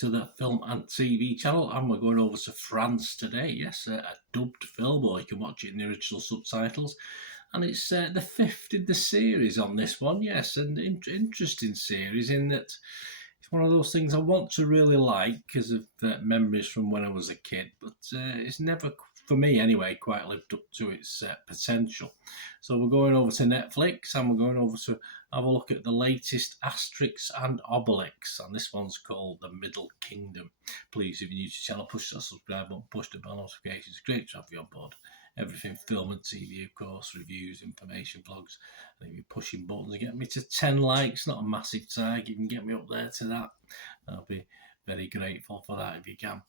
to the Film and TV channel, and we're going over to France today. Yes, a dubbed film, or you can watch it in the original subtitles. And it's the fifth in the series on this one, yes, and interesting series in that it's one of those things I want to really like because of memories from when I was a kid, but it's never, for me anyway, quite lived up to its potential. So we're going over to Netflix and we're going over to have a look at the latest Asterix and Obelix, and this one's called The Middle Kingdom. Please, if you're new to the channel, push that subscribe button, push the bell notifications. It's great to have you on board. Everything film and TV, of course, reviews, information, vlogs. I think you're pushing buttons and get me to 10 likes, not a massive target. You can get me up there to that. I'll be very grateful for that if you can.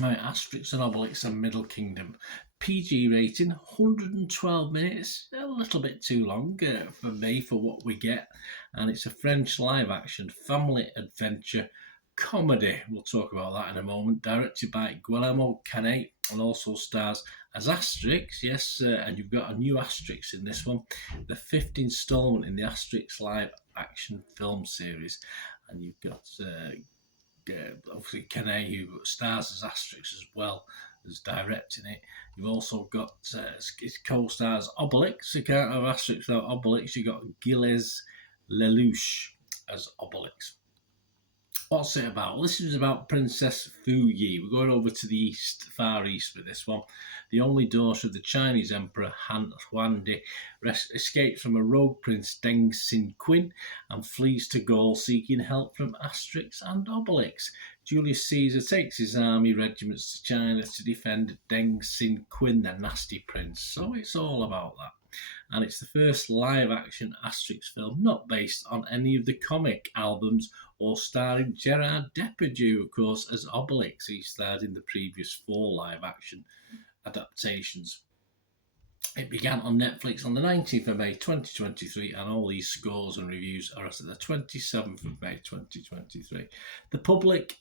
Right, Asterix and Obelix and Middle Kingdom. PG rating, 112 minutes, a little bit too long for me for what we get. And it's a French live-action family adventure comedy. We'll talk about that in a moment. Directed by Guillermo Canet and also stars as Asterix, yes, and you've got a new Asterix in this one, the fifth instalment in the Asterix live-action film series. And you've got obviously Canet, who stars as Asterix as well as directing it. You've also got his co-stars Obelix. You can't have Asterix without Obelix. You've got Gilles Lelouch as Obelix. What's it about? Well, this is about Princess Fu Yi. We're going over to the east, far east with this one. The only daughter of the Chinese Emperor Han Huandi escapes from a rogue prince Deng Xin-Qin and flees to Gaul seeking help from Asterix and Obelix. Julius Caesar takes his army regiments to China to defend Deng Xin-Qin, the nasty prince. So it's all about that. And it's the first live-action Asterix film not based on any of the comic albums or starring Gerard Depardieu, of course, as Obelix. He starred in the previous 4 live-action adaptations. It began on Netflix on the 19th of May 2023, and all these scores and reviews are as of the 27th of May 2023. The public,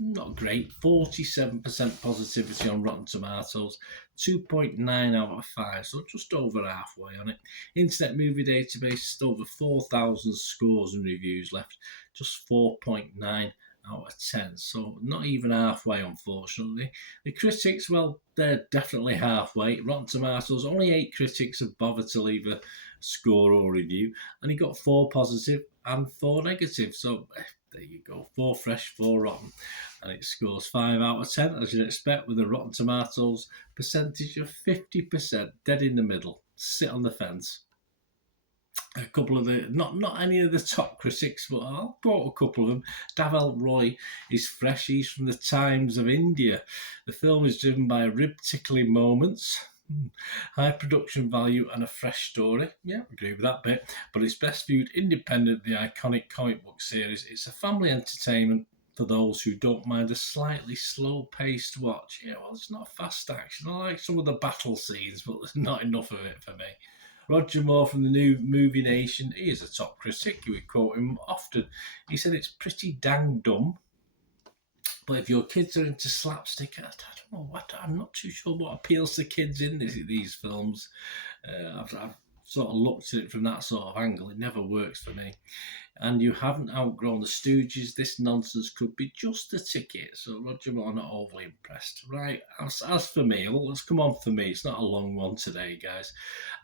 not great, 47% positivity on Rotten Tomatoes, 2.9 out of 5, so just over halfway on it. Internet Movie Database, over 4,000 scores and reviews left, just 4.9 out of 10, so not even halfway, unfortunately. The critics, well, they're definitely halfway. Rotten Tomatoes, only 8 critics have bothered to leave a score or review, and he got 4 positive and 4 negative, so there you go, 4 fresh, 4 rotten, and it scores 5 out of 10, as you'd expect, with a Rotten Tomatoes percentage of 50%, dead in the middle, sit on the fence. A couple of the, not any of the top critics, but I'll quote a couple of them. Davel Roy is fresh. He's from the Times of India. The film is driven by rib-tickling moments, high production value and a fresh story. Yeah, I agree with that bit. But it's best viewed independent of the iconic comic book series. It's a family entertainment for those who don't mind a slightly slow-paced watch. Yeah, well, it's not fast action. I like some of the battle scenes, but there's not enough of it for me. Roger Moore from the New Movie Nation, he is a top critic. We quote him often. He said it's pretty dang dumb, but if your kids are into slapstick, I don't know what. I'm not too sure what appeals to kids in these films. I've sort of looked at it from that sort of angle. It never works for me. And you haven't outgrown the Stooges. This nonsense could be just a ticket. So Roger Moore, not overly impressed. Right, as for me, well, let's come on for me. It's not a long one today, guys.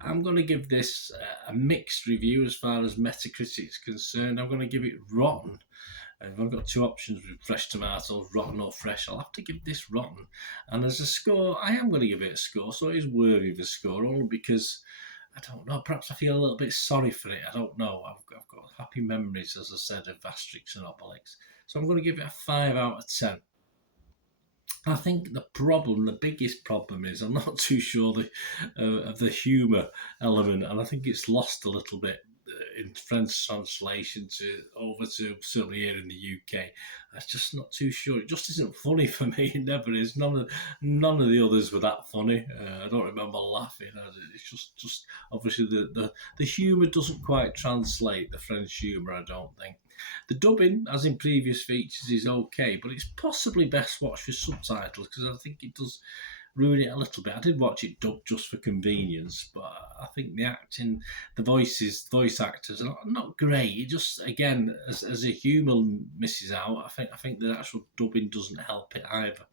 I'm going to give this a mixed review as far as Metacritic's concerned. I'm going to give it rotten. I've only got 2 options with fresh tomatoes, rotten or fresh. I'll have to give this rotten. And as a score, I am going to give it a score. So it is worthy of a score, only because I don't know, perhaps I feel a little bit sorry for it. I don't know. I've got happy memories, as I said, of Asterix and Obelix. So I'm going to give it a 5 out of 10. I think the biggest problem is I'm not too sure of the humour element, and I think it's lost a little bit in French translation over to certainly here in the UK. I'm just not too sure. It just isn't funny for me. It never is. None of the others were that funny. I don't remember laughing. It's just obviously the humour doesn't quite translate the French humour, I don't think. The dubbing, as in previous features, is okay, but it's possibly best watched with subtitles because I think it does ruin it a little bit. I did watch it dubbed just for convenience, but I think the acting, the voice actors are not great. It just, again, as a humour misses out, I think the actual dubbing doesn't help it either.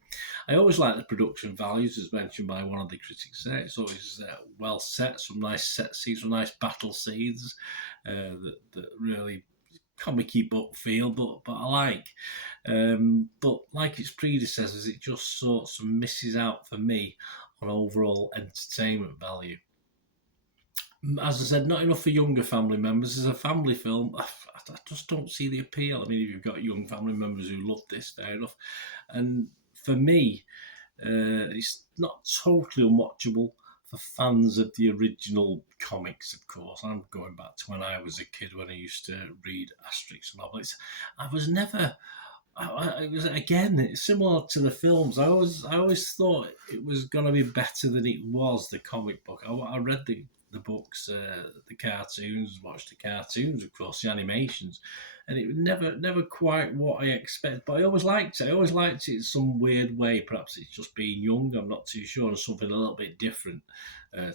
I always like the production values, as mentioned by one of the critics there. It's always well set, some nice set scenes, some nice battle scenes that really comic-y book feel, but I like. But like its predecessors, it just sort of misses out for me on overall entertainment value. As I said, not enough for younger family members. As a family film, I just don't see the appeal. I mean, if you've got young family members who love this, fair enough. And for me, it's not totally unwatchable for fans of the original comics, of course. I'm going back to when I was a kid, when I used to read Asterix and Obelix. I was never. It was, again, similar to the films. I always thought it was going to be better than it was. The comic book. I read the books, the cartoons, watched the cartoons, of course, the animations, and it was never quite what I expected. But I always liked it. I always liked it in some weird way. Perhaps it's just being young. I'm not too sure. And something a little bit different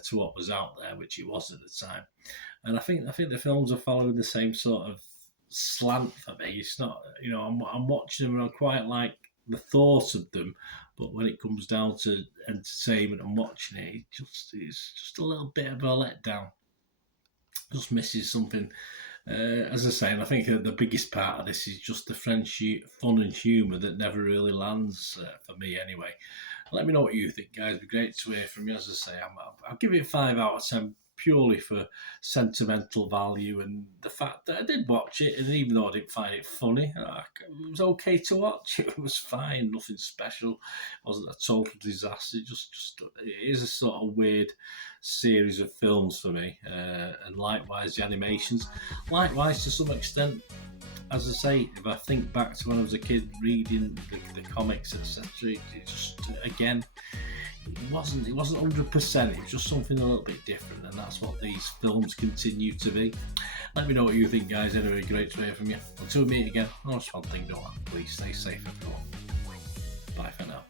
to what was out there, which it was at the time. And I think the films are following the same sort of slant for me. It's not, I'm watching them and I quite like the thought of them, but when it comes down to entertainment and watching it, it's just a little bit of a letdown. Just misses something. As I say, and I think the biggest part of this is just the French fun and humour that never really lands for me anyway. Let me know what you think, guys. It'd be great to hear from you. As I say, I'll give it a 5 out of 10 purely for sentimental value and the fact that I did watch it, and even though I didn't find it funny, it was okay to watch. It was fine, nothing special. It wasn't a total disaster. Just it is a sort of weird series of films for me, and likewise the animations. Likewise, to some extent, as I say, if I think back to when I was a kid reading the comics, etc., it just, again, it wasn't 100%. It was just something a little bit different, and that's what these films continue to be. Let me know what you think, guys. Anyway, great to hear from you. Until we meet again, just one thing, don't I? Please stay safe, everyone. Bye for now.